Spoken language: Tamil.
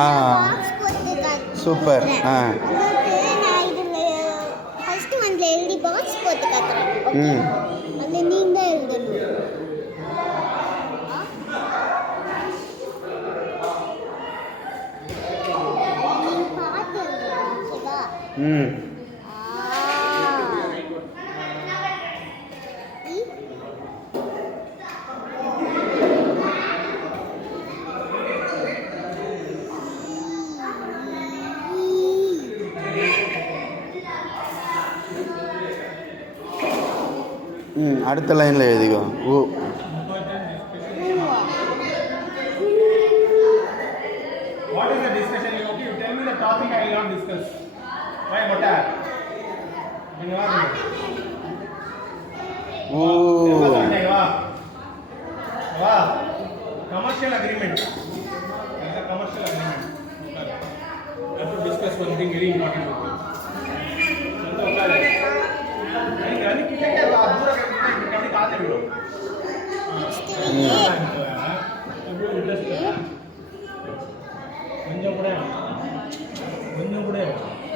ஆ சூப்பர். ஆ நான் இதில் ஃபஸ்ட்டு ஒன்றில் எழுதி பாக்ஸ் போட்டு காட்டுறேன். ம் அதில் நீங்கள் தான் எழுதணும். நீங்கள் பார்த்து எழுதணும். சரியா? ம் ம் அடுத்த லைனில் எழுதிக்கோ. ஓ What is the discussion? Okay, you tell me the topic. I will not discuss. Why? What are? O Commercial agreement. There is a commercial agreement. You have to discuss one thing very important. Next